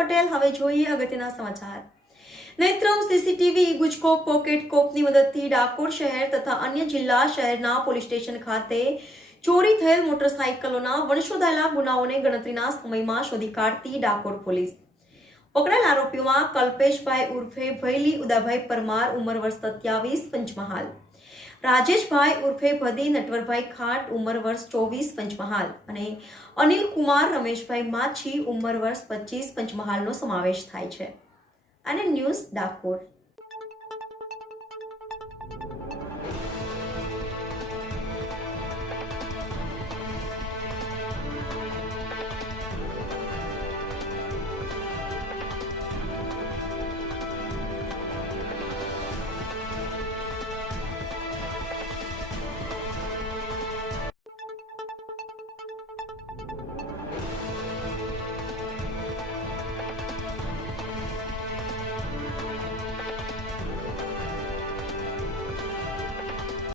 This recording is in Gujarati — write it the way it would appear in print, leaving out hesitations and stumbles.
પટેલ। હવે જોઈએ અગત્યના સમાચાર। નેત્રમ સીસીટીવી ગુજકોપ પોકેટ કોપની મદદથી ડાકોર શહેર તથા અન્ય જિલ્લા શહેરના પોલીસ સ્ટેશન ખાતે ચોરી થયેલ મોટરસાઇકલોના વણશોધાયેલા ગુનાઓને ગણતરીના સમયમાં શોધી કાઢતી ડાકોર પોલીસ। પકડાયેલ આરોપીઓમાં કલ્પેશભાઈ ઉર્ફે ભૈલી ઉદાભાઈ પરમાર ઉંમર વર્ષ 27 પંચમહાલ, રાજેશભાઈ ઉર્ફે ભદી નટવરભાઈ ખાટ ઉંમર વર્ષ 24 પંચમહાલ અને અનિલ કુમાર રમેશભાઈ માછી ઉંમર વર્ષ 25 પંચમહાલનો સમાવેશ થાય છે। અને ન્યૂઝ ડાકોર।